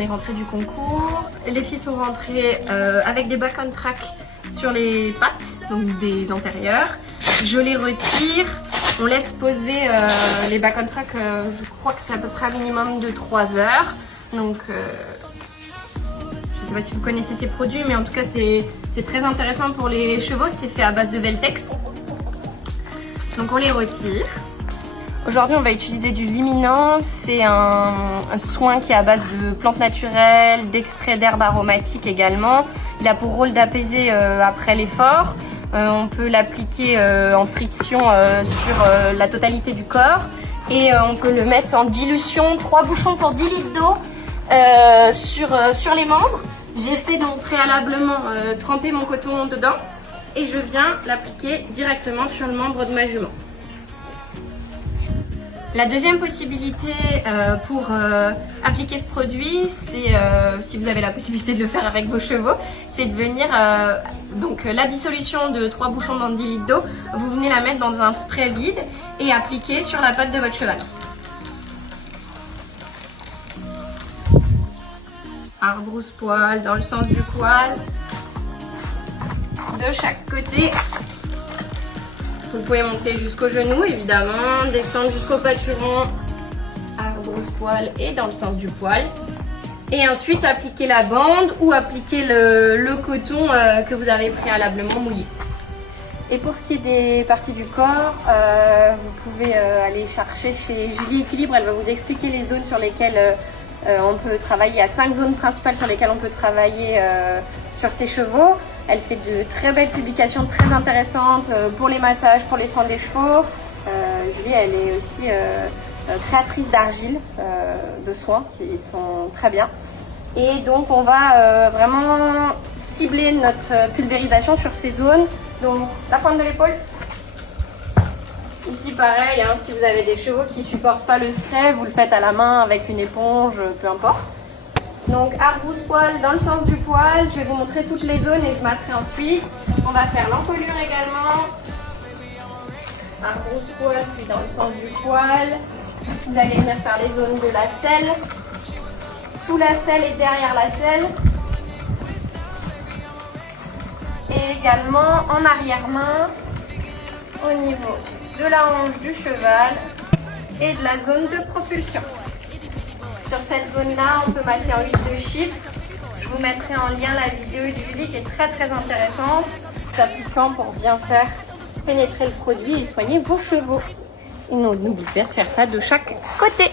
Les rentrées du concours, les filles sont rentrées avec des back on track sur les pattes, donc des antérieurs. Je les retire, on laisse poser les back on track, je crois que c'est à peu près un minimum de 3 heures. Donc je ne sais pas si vous connaissez ces produits, mais en tout cas c'est très intéressant pour les chevaux, c'est fait à base de Veltex. Donc on les retire. Aujourd'hui, on va utiliser du Liminant. C'est un soin qui est à base de plantes naturelles, d'extraits d'herbes aromatiques également. Il a pour rôle d'apaiser après l'effort. On peut l'appliquer en friction sur la totalité du corps. Et on peut le mettre en dilution, 3 bouchons pour 10 litres d'eau sur les membres. J'ai fait donc préalablement tremper mon coton dedans. Et je viens l'appliquer directement sur le membre de ma jument. La deuxième possibilité pour appliquer ce produit, c'est si vous avez la possibilité de le faire avec vos chevaux, c'est de venir, donc la dissolution de 3 bouchons dans 10 litres d'eau, vous venez la mettre dans un spray vide et appliquer sur la patte de votre cheval. Arbrousse-poil dans le sens du poil, de chaque côté. Vous pouvez monter jusqu'au genou évidemment, descendre jusqu'au pâturon, arbrousse-poil et dans le sens du poil. Et ensuite appliquer la bande ou appliquer le coton que vous avez préalablement mouillé. Et pour ce qui est des parties du corps, vous pouvez aller chercher chez Julie Équilibre, elle va vous expliquer les zones sur lesquelles on peut travailler. Il y a 5 zones principales sur lesquelles on peut travailler sur ces chevaux. Elle fait de très belles publications très intéressantes pour les massages, pour les soins des chevaux. Julie, elle est aussi créatrice d'argile de soins qui sont très bien. Et donc on va vraiment cibler notre pulvérisation sur ces zones. Donc la pointe de l'épaule. Ici pareil, hein, si vous avez des chevaux qui ne supportent pas le spray, vous le faites à la main avec une éponge, peu importe. Donc arbrousse-poil dans le sens du poil, je vais vous montrer toutes les zones et je masserai ensuite. On va faire l'encolure également. Arbrousse-poil, puis dans le sens du poil. Vous allez venir faire les zones de la selle, sous la selle et derrière la selle. Et également en arrière-main, au niveau de la hanche du cheval et de la zone de propulsion. Sur cette zone-là, on peut masser en huile de chiffre. Je vous mettrai en lien la vidéo de Julie qui est très intéressante, s'appliquant pour bien faire pénétrer le produit et soigner vos chevaux. Et n'oubliez pas de faire ça de chaque côté.